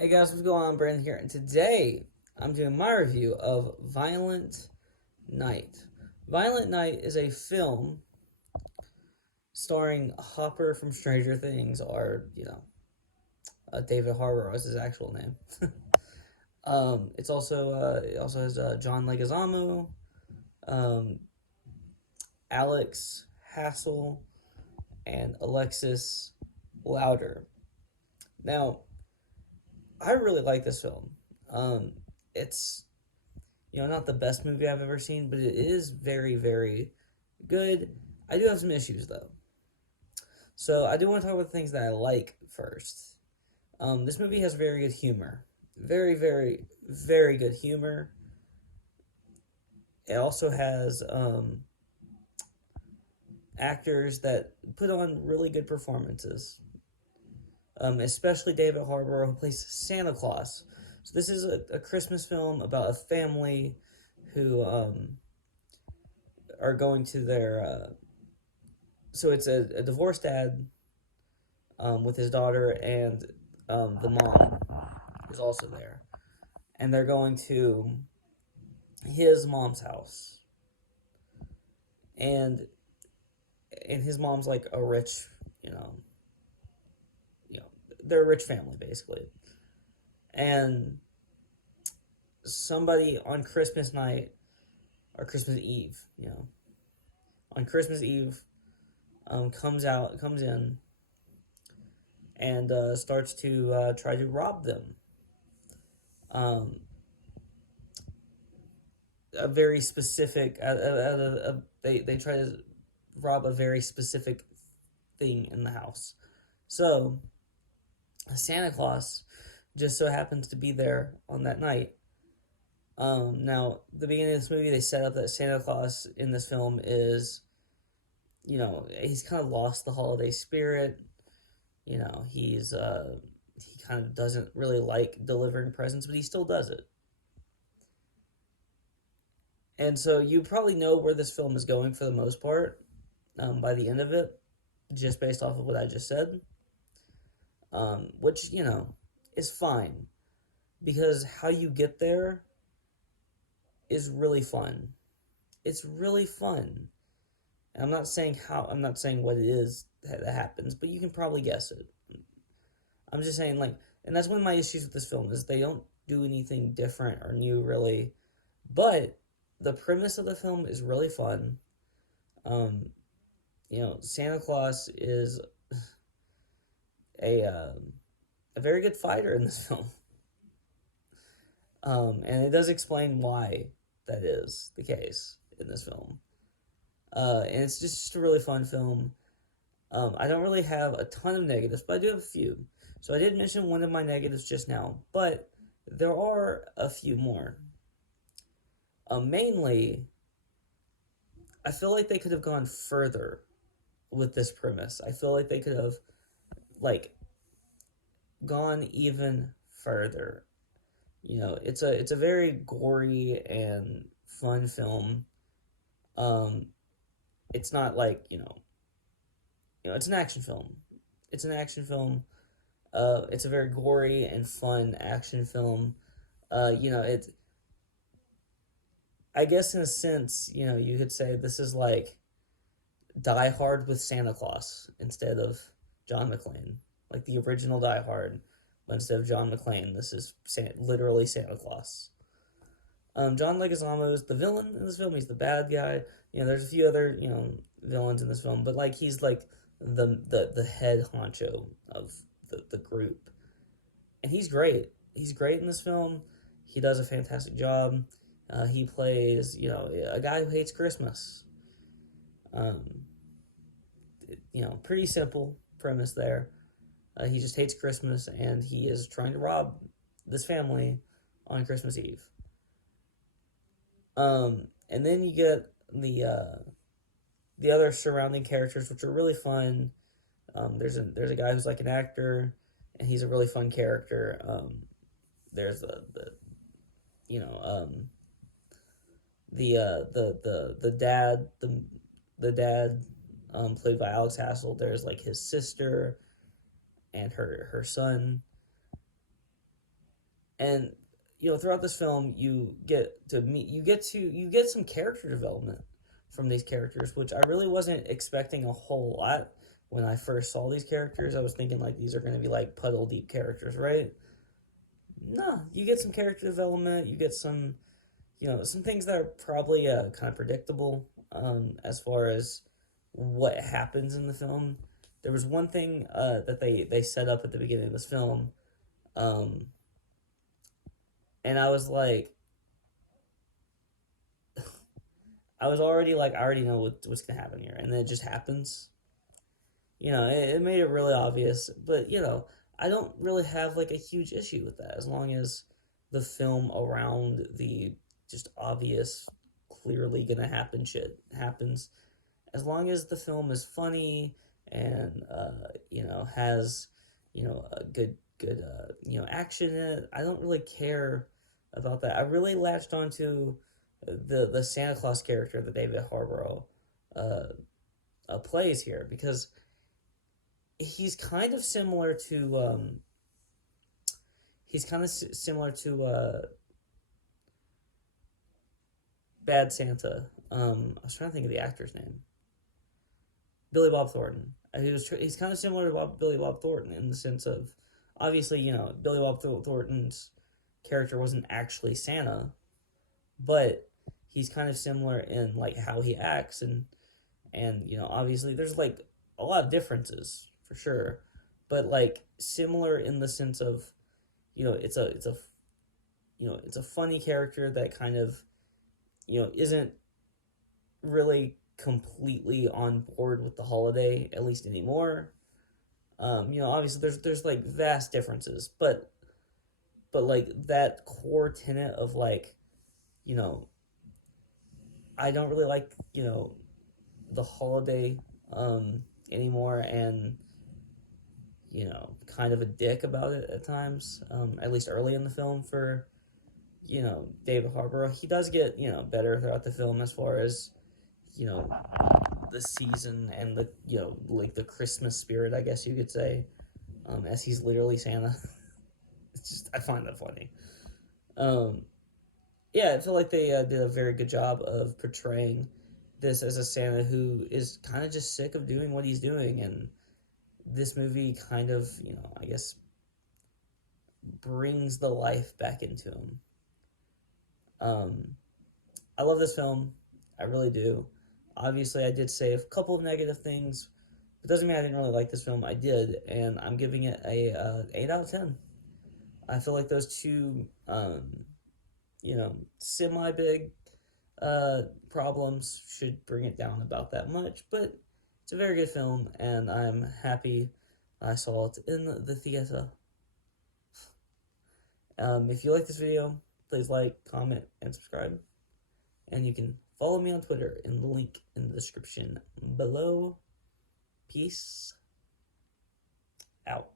Hey guys, what's going on? Brandon here, and today I'm doing my review of Violent Night. Violent Night is a film starring Hopper from Stranger Things, or David Harbour was his actual name. It also has John Leguizamo, um, Alex Hassel, and Alexis Louder. Now, I really like this film. It's not the best movie I've ever seen, but it is very, very good. I do have some issues though. So I do want to talk about the things that I like first. This movie has very good humor. Very, very, very good humor. It also has actors that put on really good performances. Especially David Harbour, who plays Santa Claus. So this is a Christmas film about a family who are going to their so it's a divorced dad with his daughter, and the mom is also there, and they're going to his mom's house, and his mom's like a rich, you know, they're a rich family basically, and somebody on Christmas night or Christmas Eve, on Christmas Eve, comes in and starts to try to rob them. Um, a very specific, they try to rob a very specific thing in the house. So Santa Claus just so happens to be there on that night. Now, the beginning of this movie, they set up that Santa Claus in this film is, he's kind of lost the holiday spirit. He kind of doesn't really like delivering presents, but he still does it. And so you probably know where this film is going for the most part by the end of it, just based off of what I just said. Which, is fine. Because how you get there is really fun. It's really fun. And I'm not saying what it is that happens, but you can probably guess it. I'm just saying, and that's one of my issues with this film, is they don't do anything different or new, really. But the premise of the film is really fun. Santa Claus is a very good fighter in this film. And it does explain why that is the case in this film. And it's just a really fun film. I don't really have a ton of negatives, but I do have a few. So I did mention one of my negatives just now, but there are a few more. Mainly, I feel like they could have gone further with this premise. I feel like they could have, gone even further. It's a very gory and fun film. It's not it's an action film. It's an action film. It's a very gory and fun action film. It's, I guess in a sense, you could say this is like Die Hard with Santa Claus instead of John McClane, like the original Die Hard, but instead of John McClane, this is literally Santa Claus. John Leguizamo is the villain in this film. He's the bad guy. There's a few other villains in this film, but he's like the head honcho of the group, and he's great. He's great in this film. He does a fantastic job. He plays a guy who hates Christmas. Pretty simple premise there. He just hates Christmas, and he is trying to rob this family on Christmas Eve. And then you get the other surrounding characters, which are really fun. There's a guy who's like an actor, and he's a really fun character. There's the dad, the dad played by Alex Hassel. There's his sister and her son. And throughout this film, you get some character development from these characters, which I really wasn't expecting a whole lot when I first saw these characters. I was thinking like these are going to be like puddle deep characters, right? No, you get some character development. You get some things that are probably kind of predictable as far as what happens in the film. There was one thing that they set up at the beginning of this film, um, and I was like, I was already like, I already know what's gonna happen here, and then it just happens. It made it really obvious, but I don't really have like a huge issue with that as long as the film around the just obvious, clearly gonna happen shit happens. As long as the film is funny and has a good action in it, I don't really care about that. I really latched onto the Santa Claus character that David Harbour plays here because he's kind of similar to Bad Santa. I was trying to think of the actor's name. Billy Bob Thornton. He's kind of similar to Billy Bob Thornton in the sense of, obviously, Billy Bob Thornton's character wasn't actually Santa, but he's kind of similar in like how he acts and obviously there's like a lot of differences for sure, but like similar in the sense of it's a funny character that kind of isn't really completely on board with the holiday, at least anymore. Obviously there's like vast differences, but like that core tenet of like, I don't really like, the holiday anymore, and kind of a dick about it at times, at least early in the film for David Harbour. He does get better throughout the film as far as the season and the like the Christmas spirit, I guess you could say, as he's literally Santa. It's just, I find that funny. Yeah, I feel like they did a very good job of portraying this as a Santa who is kind of just sick of doing what he's doing, and this movie kind of I guess brings the life back into him. um I love this film, I really do. Obviously, I did say a couple of negative things. It doesn't mean I didn't really like this film. I did, and I'm giving it a 8 out of 10. I feel like those two, semi big problems should bring it down about that much. But it's a very good film, and I'm happy I saw it in the theater. If you like this video, please like, comment, and subscribe. And you can follow me on Twitter in the link in the description below. Peace out.